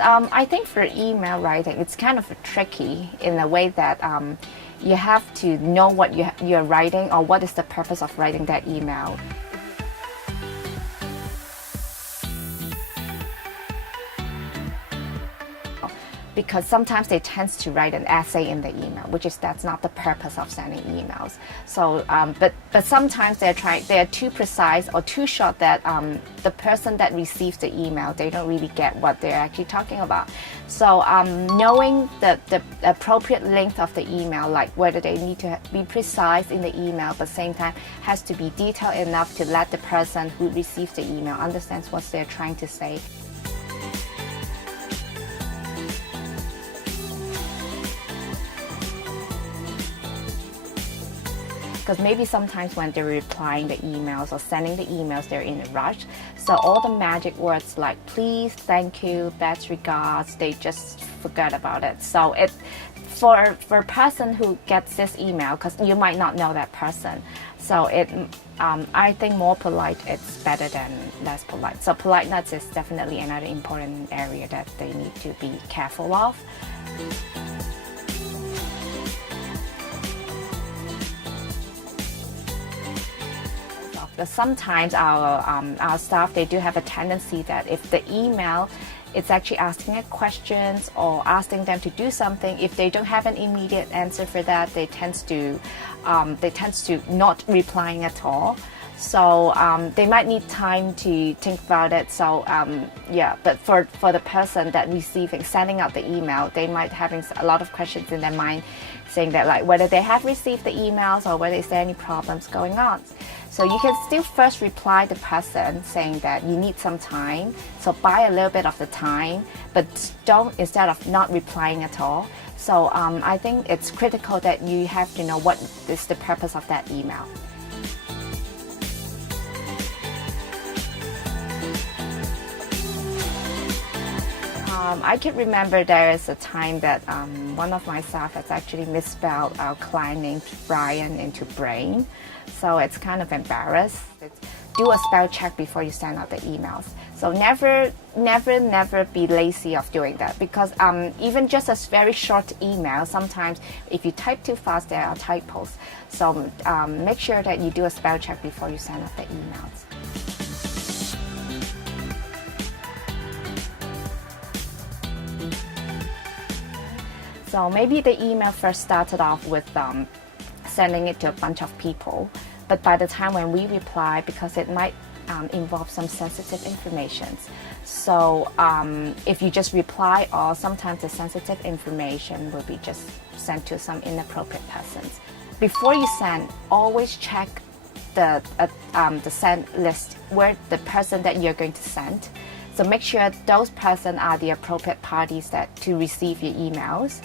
I think for email writing, it's kind of tricky in a way that you have to know what you're writing or what is the purpose of writing that email. Because sometimes they tend to write an essay in the email, that's not the purpose of sending emails. So, but sometimes they're too precise or too short that the person that receives the email, they don't really get what they're actually talking about. So knowing the appropriate length of the email, like whether they need to be precise in the email, but at the same time has to be detailed enough to let the person who receives the email understands what they're trying to say. Because maybe sometimes when they're replying the emails or sending the emails, they're in a rush. So all the magic words like please, thank you, best regards, they just forget about it. So for a person who gets this email, because you might not know that person, so I think more polite it's better than less polite. So politeness is definitely another important area that they need to be careful of. Sometimes our staff, they do have a tendency that if the email it's actually asking a questions or asking them to do something, if they don't have an immediate answer for that, they tend to not replying at all. So they might need time to think about it. So yeah, but for the person that sending out the email, they might having a lot of questions in their mind, saying that like whether they have received the emails or whether is there any problems going on. So you can still first reply the person saying that you need some time, so buy a little bit of the time, but don't, instead of not replying at all. So I think it's critical that you have to know what is the purpose of that email. I can remember there is a time that one of my staff has actually misspelled our client named Brian into Brain. So it's kind of embarrassed. Do a spell check before you send out the emails. So never be lazy of doing that, because even just a very short email, sometimes if you type too fast, there are typos. So make sure that you do a spell check before you send out the emails. So maybe the email first started off with sending it to a bunch of people, but by the time when we reply, because it might involve some sensitive information, so if you just reply all, sometimes the sensitive information will be just sent to some inappropriate persons. Before you send, always check the send list where the person that you're going to send. So make sure those persons are the appropriate parties to receive your emails.